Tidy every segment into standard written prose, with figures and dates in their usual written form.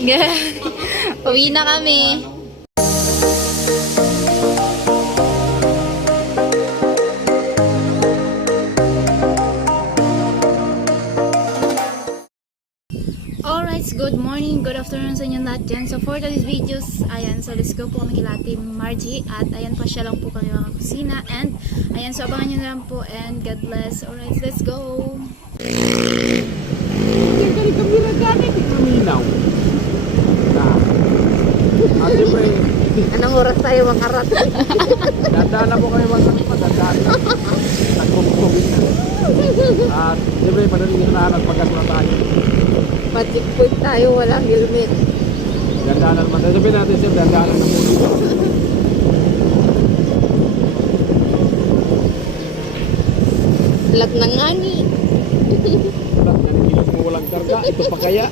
Uwi na kami. Alright, good morning, good afternoon sa inyo lahat dyan. So for today's videos, ayan, so let's go po kami kila Team Margie. At ayan, pasya lang po kami mga kusina. And ayan, so abangan nyo na lang po. And God bless. Alright, let's go. Kali kami na gamit, minaw. At siyempre, Anong oras tayo makarat? dadala mo kayo dadala. Nagpupugin na. At siyempre, padaling na at pagkasura tayo. Pa-checkpoint tayo, walang helmet. Dandalan naman. Sabihin natin siya, dandalan na muna. Lag ng ani. Wala, nanigilot mo walang karga. Ito pa kaya.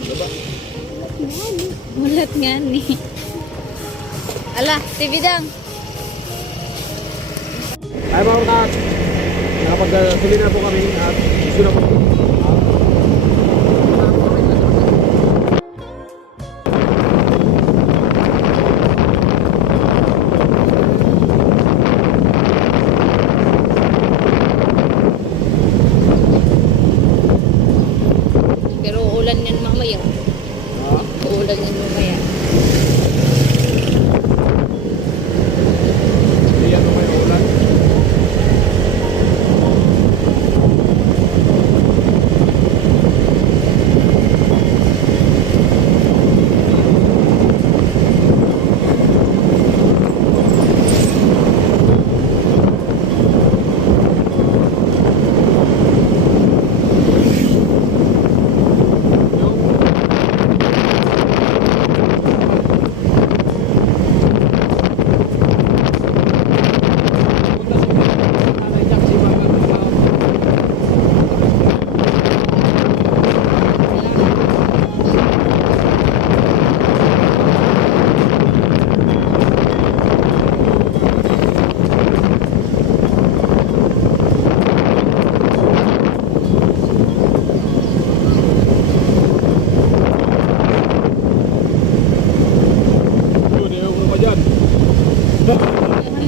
Diba? Mulat nga ni. Ala, TV dang. Ay mga kat, nakapag-suli na po kami at gusto na po. Pero uulan yan mamaya. Uulan yan mamaya. Hindi yan mo may ulan.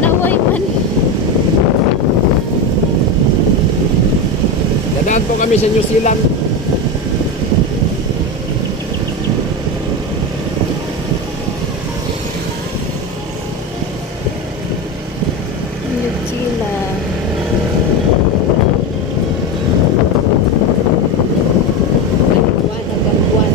Naway man. Dadaan po kami sa New Zealand. Chila. Buwan hanggang buwan.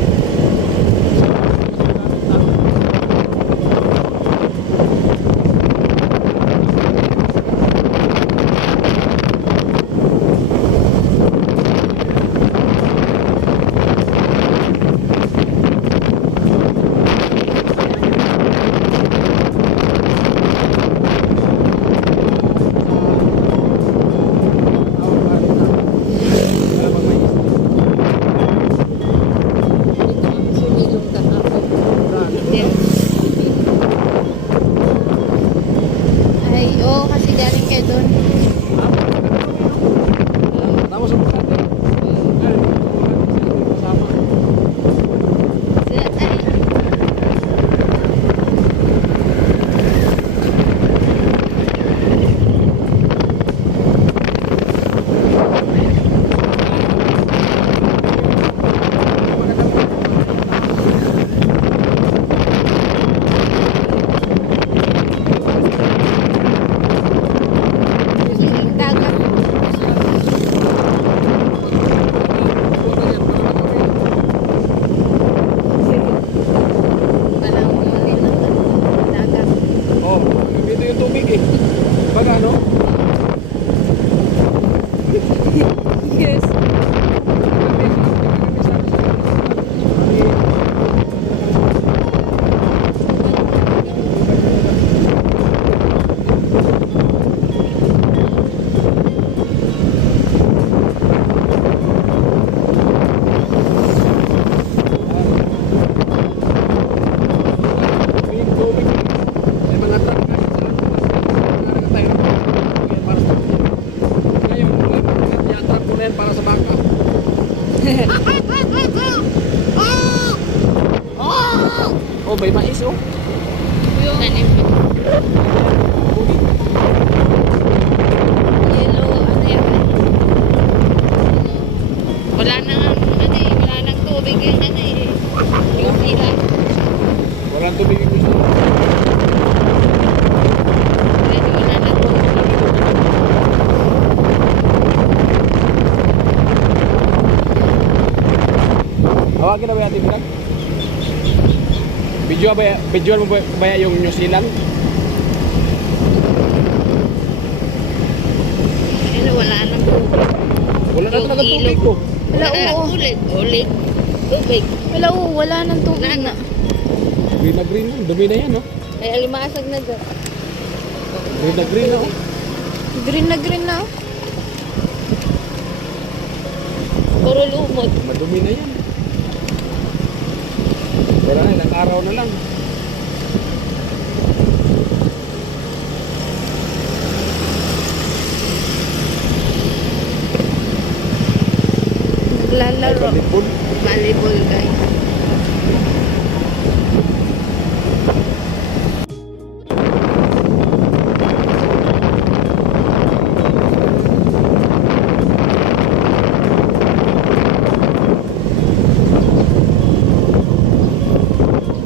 Oh, may mais oh. Yung tanim. Yellow, ano yan? Wala nang ano eh, wala nang tubig yung ano eh. Yung sila. Walang tubig yung gusto. Medyo wala nang tubig. Hawagin na ba natin bilang? Videoan mo ba yung New Zealand? Ano, wala nang tubig. Wala na Yung talaga tubig ilog. ko. Wala, oo. Ulit. Tubig. Wala, oo, wala nang tubig Wala na. Green na green na. Dumi na yan oh. May alimasag na doon. Green na green na oh. Green na green na. Puro lumot. Madumi na yan. Wala na, ilang araw na lang. Ay, Naglalaro. balipon. Volleyball guys.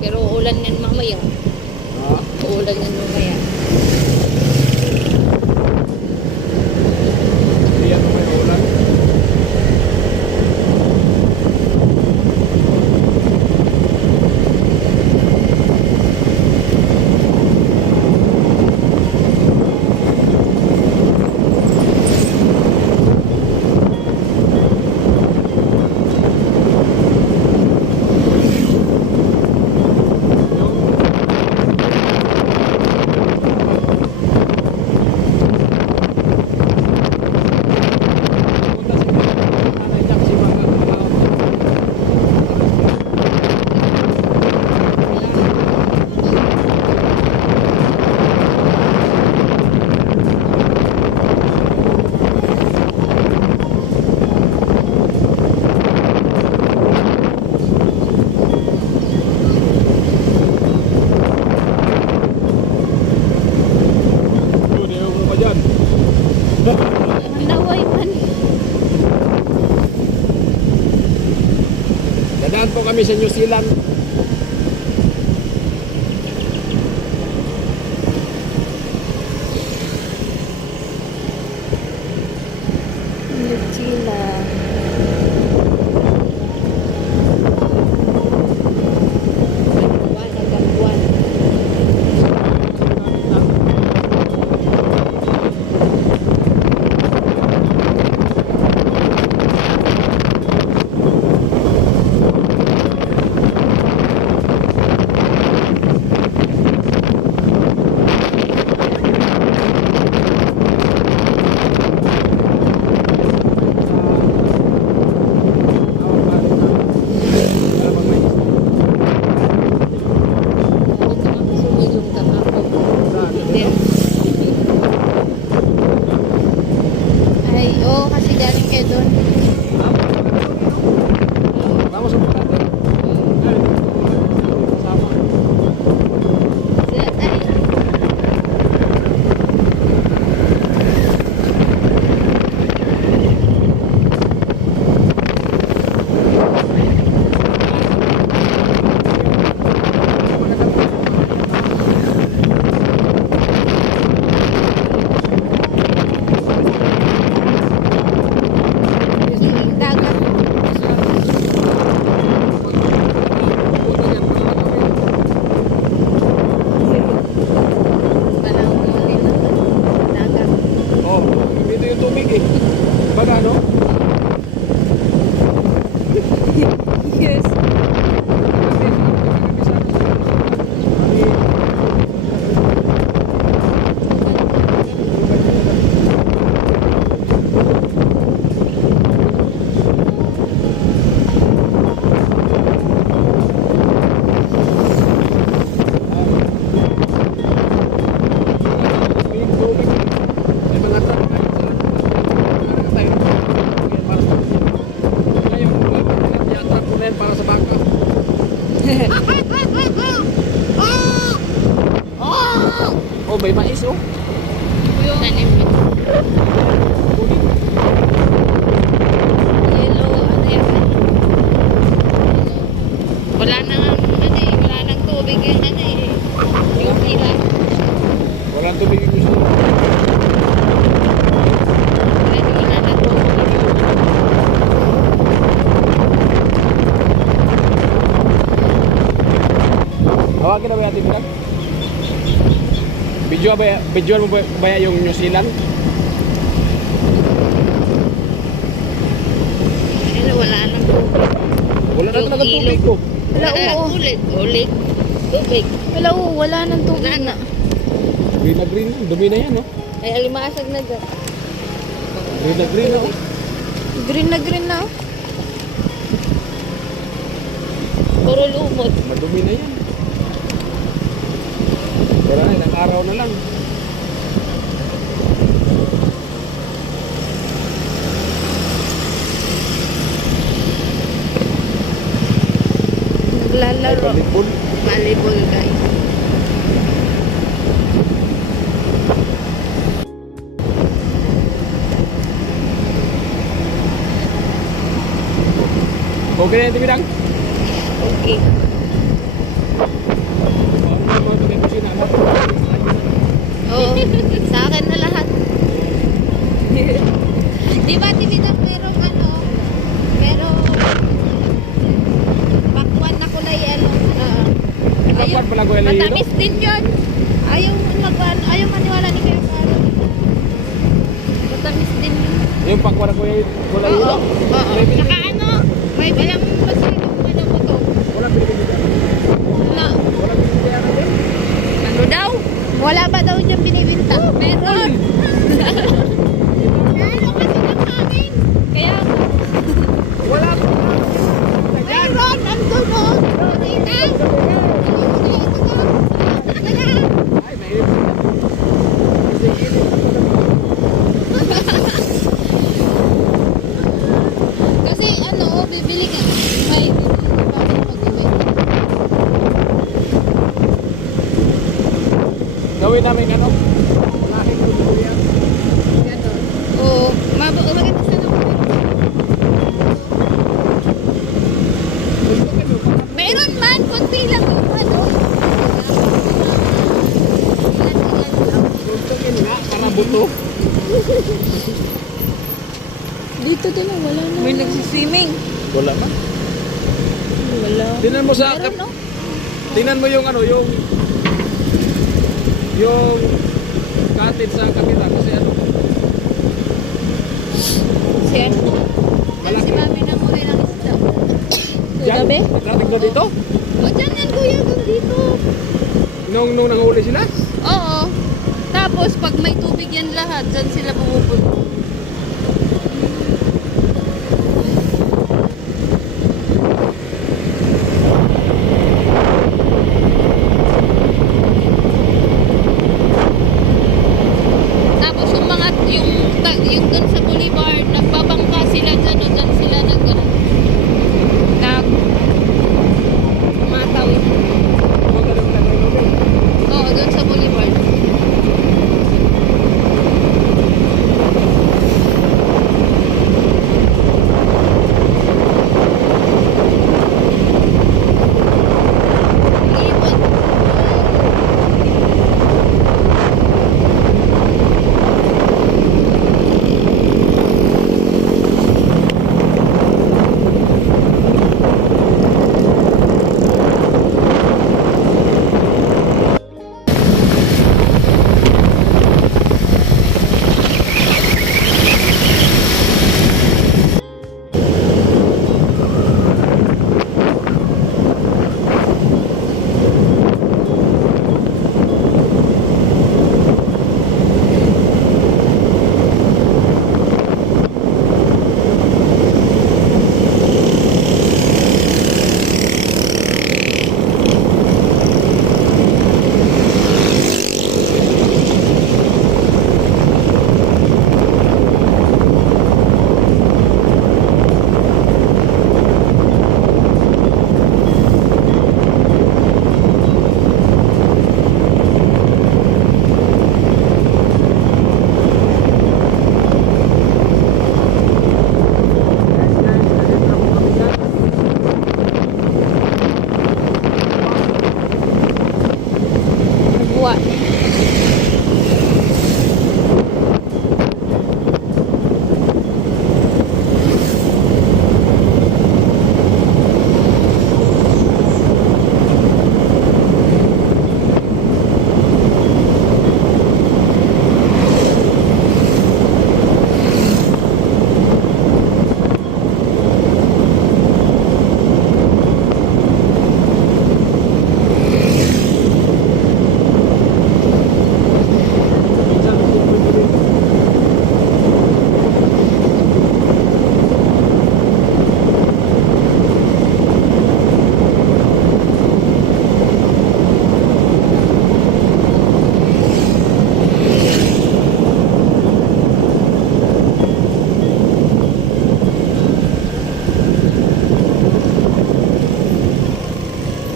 Pero uulan yan mamaya. Ha? Uulan yan mamaya. Hindi yan may ulan. Yun, ewan mo pa dyan. Manaway man. Dadaan po kami sa New Zealand. Sila. Buwan hanggang buwan. Sunod yung kakapog. Then, Ay, oo, kasi galing kayo doon. Tapos ang natin. Sama. Ay, yung dagat. Walang muli na dagat. Oh, dito yung tubig eh. Baga no? Yes. Para sa bangka. Oh, may mais oh. Yung tanim. Yellow, ano yan? Wala nang ano eh, wala nang tubig yung ano eh. Yung ilan. Walang tubig yung gusto. Wala nang tubig. Hawagin na ba natin lang? Videoan mo ba yung New Zealand? Pero wala nang tubig. Wala na Yung talaga tubig ilog. ko. Wala, oo. Ulit. Tubig. Wala, oo, wala nang tubig Wala na. Green na green. Dumi na yan, no? Ay, alimasag na dyan. Green na green, no? Green na. Puro lumot. Madumi na yan. Pero na, ilang araw na lang. Naglalaro. Palipon. Volleyball guys. Okay na yan, Timidang? Okay. Oo. Sa akin na lahat. Di ba, Timitas, merong ano? Merong pakwan na kulay ano? Pakwan pala ko yung Matamis din yun. Ayaw maniwala ni Kuya Caro. Matamis din yun. Yung pakwan ko yung wala Oo. yun. Oo. Saka ano? May walang masyadong ano ko to. Wala pinibigyan. Na, Wala pinibigyan natin. ano daw? Wala ba daw niyang binibinta? Meron. Ano kasi ng hangin? Kaya Wala po. meron. Nandun o. Tita. Ay, may kasi Kasi ano, bibili ka. May bibili ka pa ako pag-uwi. gawin namin ano? Laking kulto yan. Oo. Maganda sana ako. Meron man. Kunti lang yung ano. Ilan lang. Kultukin nga, para buto. Dito din, wala na. May nagsiswimming. Wala man. Wala. Tingnan mo sa Meron, no? tingnan mo yung ano, yung cottage sa kamera kasi ano, Siya. Malaki. Si mami na muli ng isda. dyan, Gabi? traffic na dito. O dyan yan kuya, doon dito. Nung nanghuli sila, Oo. Tapos pag may tubig yan lahat, dyan sila pumupunta. Tapos yung mga, yung dun sa boulevard, nagbabangka sila dyan o dyan sila matawid. magaling na kayo. Oo, dun sa boulevard.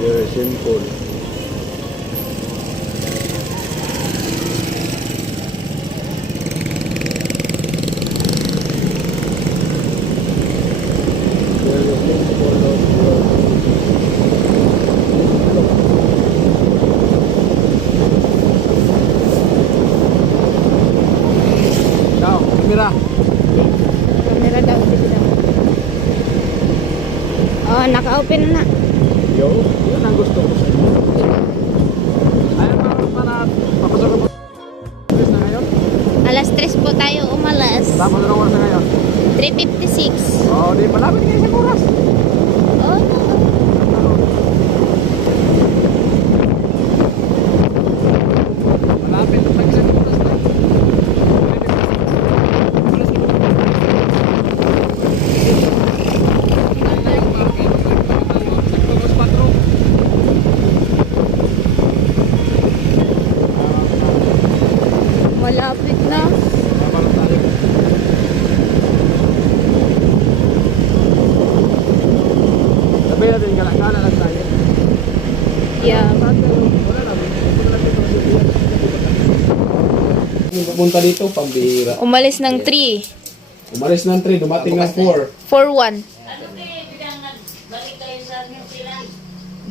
Very simple. Very simple. Ciao, kamera. Camera daw, dito daw. Oh, naka-open na. Yo, yun ang gusto ko sa inyo. Ayun, papasok ka po. Alas na ngayon? Alas 3 po tayo umalas. Tapos anong oras na ngayon? 3:56. Oh, di malapit kayo sa oras. Oh, Malapit na tayo sa oras na. malapit na. Sabi natin, gala-gala lang tayo. Yeah. Wala na. Pumunta dito, pambihira. Umalis ng 3. Umalis ng 3, dumating ng 4. 4:1.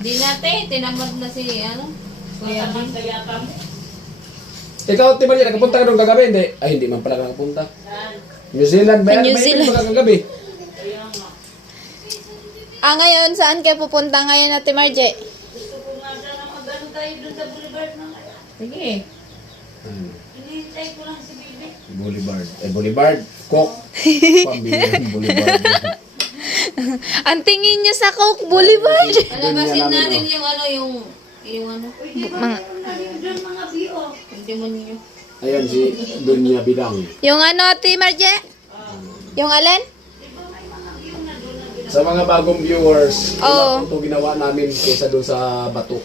Di natin, tinamad na si, Kuya Bing. Ikaw, Timalia, nakapunta ka doon kagabi? Hindi. Ay, hindi man pala nakapunta. New Zealand ba? Sa New May Zealand. ba kagabi? Ngayon, saan kayo pupunta ngayon, Ate Marje? Sige. Boulevard. Boulevard. Coke. Pambihira ng Boulevard. Ang tingin niyo sa Coke Boulevard. Alabasin namin, natin oh. yung Mga, yung demonyo. Ayan si Dunya Bidang. yung Ate Marje? Yung alin? Sa mga bagong viewers, Oo. ito ginawa namin kaysa doon sa bato.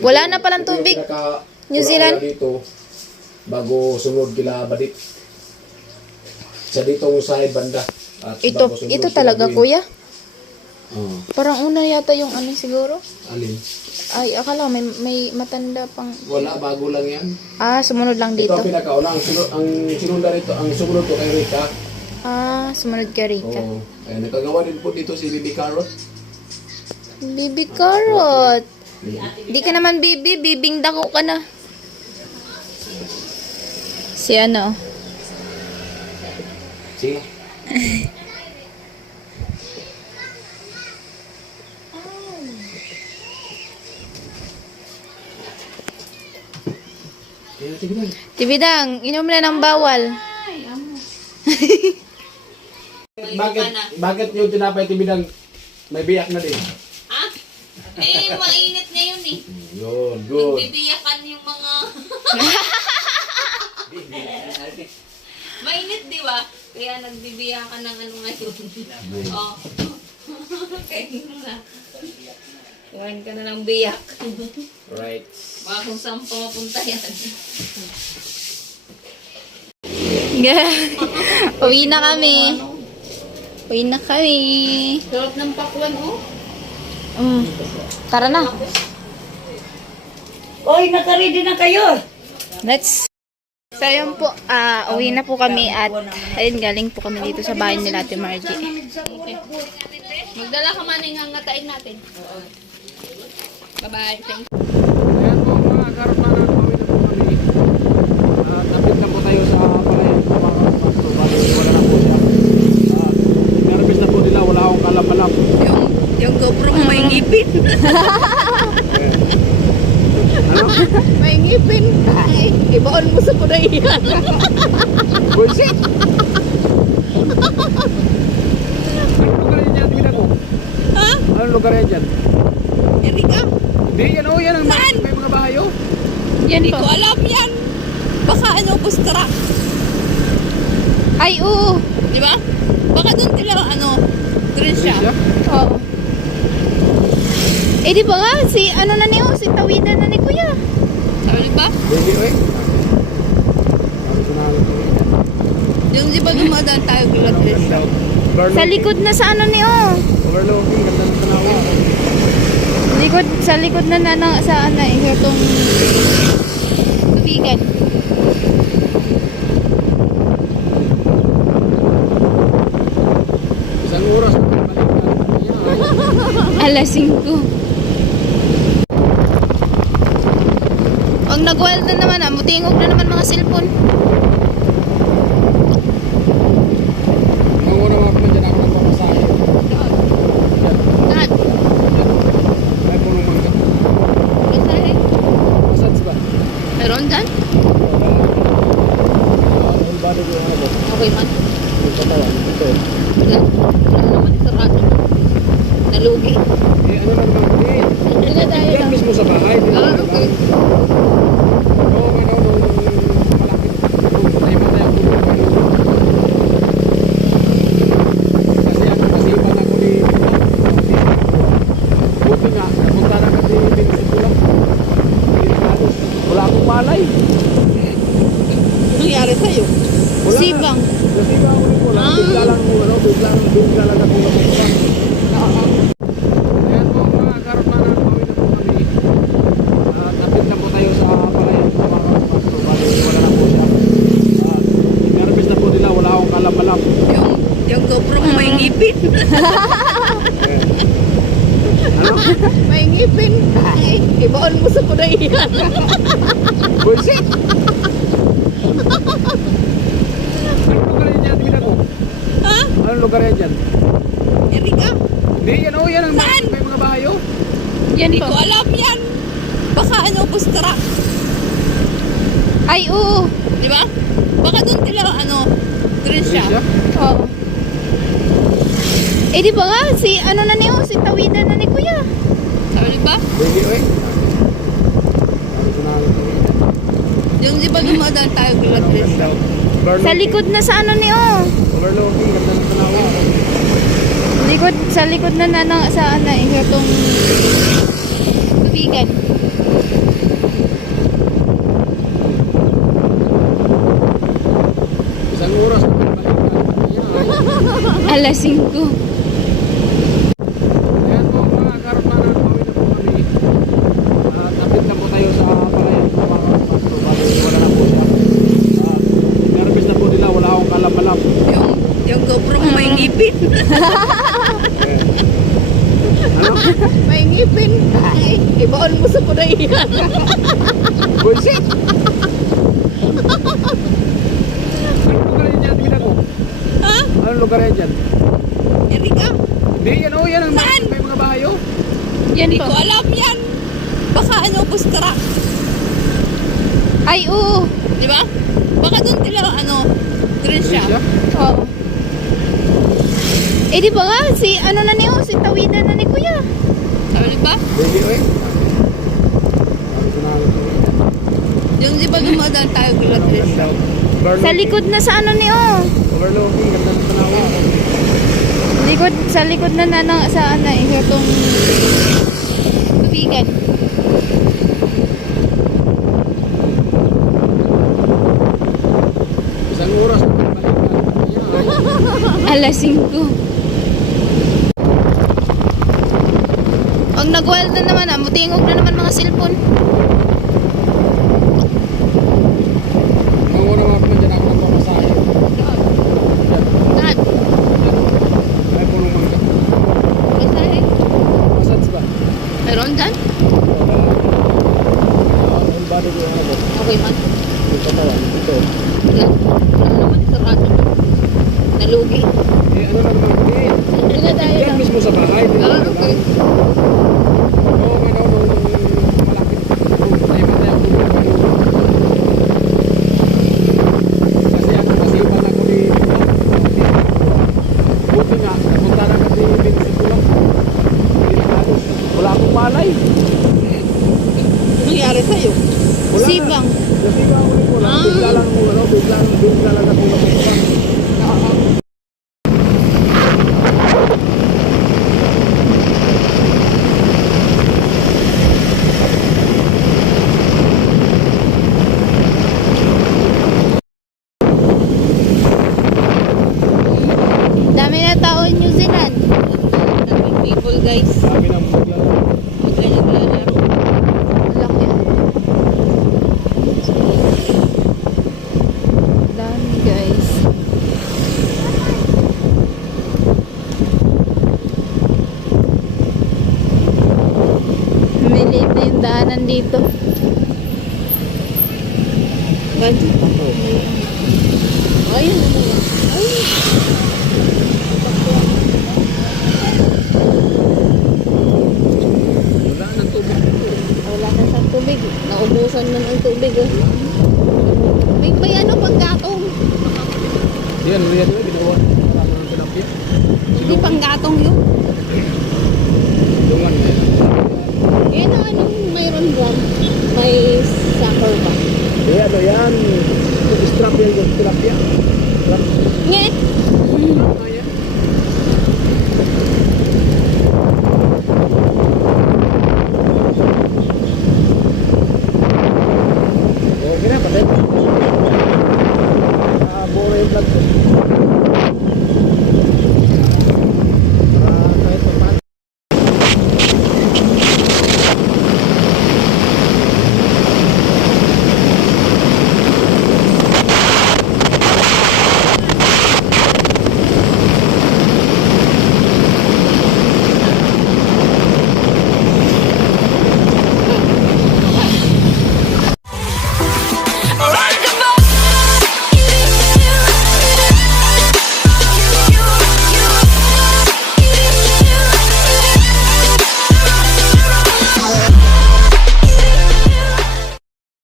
Wala na palang Ito yung tubig. pinaka- New Zealand? ula-ula dito, bago sunod kila Badik. Sa ditong side banda. At bago sunod Ito sila talaga, Buin. kuya? Oo. Parang una yata yung siguro. Alin? Ay, akala may matanda pang... Wala, bago lang yan. Sumunod lang Ito dito. ang pinakauna. Ang sinunda rito, ang sumunod ko kay Rita. Sumunod ka Rika. Oo. Ayan, nakagawa din po dito si Bibi Carrot. Bibi Carrot. Di ka naman bibi, bibing dako ka na. Si Sige. Ayan, sige na. Tibidang, inom na ng bawal. Bakit yung tinapay tibidang may biyak na din? Ha? Mainit ngayon eh. Yun, good. Bibiyakan yung mga... Mainit, di ba? Kaya nagbibiyakan ng ngayon. Oh. Kain mo na. Kain ka na ng biyak. Right. Baka kung saan pa mapunta yan. Uwi na kami. Uwi na kami. Sarap ng pakwan, oh. Tara na. Oy, naka-ready na kayo. Let's. So yun po, uwi na po kami at ayun, galing po kami dito sa bahay nila Ate Margie. Magdala ka man yung hangatain natin. Bye-bye. Thank you. Ayan po mga karopanan, kami na po kami. Tapit na po tayo sa palayan sa mga pasto. Bali, wala na po siya. Narapis na po nila, wala akong kalam-alam. Yung GoPro ko may ngipin. Ano? May ngipin. Ay, ibaon mo sa kuday yan. Bullshit! Anong lugar yan dyan, Tibidang ko? Ha? Anong lugar yan dyan? Erika? Hindi, yan o, yan ang may mga bahay o. Yan Hindi po. ko alam yan. Baka bus truck. Ay, oo. Di ba? Baka doon sila, doon siya. Oo. Eh, di ba nga? Si tawidan na ni Kuya. Sabi ba? Hindi, oy. Ano ko na alam ko yan? Yung di ba dumadaan tayo kila Trisha? Sa likod na sa ni Overlooking, ganda ng tanawa. Sa likod na sa ano eh, itong tubigan. Isang oras na balik na. Alas 5. Pag nag-wild na naman mutingog na naman mga cellphone. Manguna mga kamandyan ako ng pamasahe. Dad, Ay punong mangga. kasi, Massage ba? meron dyan? Ang body ko yung ano ba? Okay man. Yung katawan. Ito. Wala naman sarado. Nalugi. Eh ano lang naman? Eh, Dinadayo yan lang. mismo sa bahay. Okay. Oo, ano, nung malapit. Nung patay-patay ako nung kasi ako nasipan ako ni buti nga, napunta na kasi Vincent ko lang. Wala akong malay. Nangyari sa'yo? Wala na. Sibang. Nasiba ako ni Pula. Bigla lang ako, ano, bigla lang ako napunta. Ayan po mga karopanan, kami na po kami. Tapit na po tayo sa palayan sa mga karopanan. Bali, wala na po siya. Nervous na po nila, wala akong kalam-alam. Yung GoPro mo may ngipin. Ano? May ngipin. Ay, ibaon mo sa kuday yan. Bullshit! Anong lugar yan dyan? Tingnan ko. Ha? Anong lugar yan dyan? Erika? Hindi, yan o, yan ang Saan? may mga bahay o. Yan Hindi po. ko alam yan. Baka ano, bustra. Ay, oo. Di ba? Baka doon sila, ano, Trisha. Trisha? Oo. Eh di ba nga, si ano na niyo, si tawidan na ni Kuya. Sabi ba? Hindi, oy. Sabi ko na lang ito. Yung di ba dumadaan tayo kila Trisha? Sa likod na sa ano niyo. Overlooking, ganda ng tanawa. Sa likod na sa ano eh, itong tubigan. Isang oras na balik na. Alas 5. Ayan po mga karopanan, kami na po kami. Tapit na po tayo sa palayan sa mga karopanan. Bali, wala na po siya. Nervous na po nila, wala akong kalam-alam. Yung GoPro mo may ngipin. Ano? May ngipin. Ay, ibaon mo sa kuday yan. Bullshit! Anong lugar yan dyan? Tingnan ko. Ha? Anong lugar yan dyan? Erika? Hindi, yan o, yan ang Saan? may mga bahay o. Yan Hindi po. ko alam yan. Baka ano, bustra. Ay, oo. Di ba? Baka doon sila, ano, Trisha. Trisha? Oo. Eh di ba nga, si ano na niyo, si tawidan na ni Kuya. Sabi ba? Hindi, oy. Sabi ko na lang ito. Yung di ba dumadaan tayo kila Trisha? Sa likod na sa ano niyo. Overlooking, ganda ng tanawa. Sa likod na sa ano eh, itong tubigan. Isang oras na balik na. Alas 5. Pag nag-wild na naman mutingog na naman mga cellphone. Manguna mga kamandyan ako ng pamasahe. Dad, Ay punong mangga. kasi, Massage ba? meron dyan? Ang body ko yung ano ba? Okay man. Yung katawan. Ito. Wala naman sarado. Nalugi. Eh ano lang naman? Eh, Dinadayo yan lang. mismo sa bahay. Okay. Oo, ano, nung malapit. Nung patay-patay ako nung kasi ako nasipan ako ni buti nga, napunta na kasi Vincent ko lang. Wala akong malay. Nangyari sa'yo? Wala na. Sibang. Nasiba ako ni Pula. Bigla lang ako, ano, bigla lang ako napunta. Dami na tao in New Zealand. Daming people guys. Sabi ng maglalaro. Ganyan maliliit na yung daanan dito. Ganyan. Ayun na yan. Ay. Wala ng tubig. Wala na sa tubig. Naubusan na ng tubig. Oh. May ano pang gatong. Yan, ginawa. Marami ng tilapia. Hindi pang gatong yun. Tulungan na yan. Yan ang anong mayroon dyan. May sucker ba? Ano yan? Strap yan yung tilapia. Strap. Nge! Ano yan?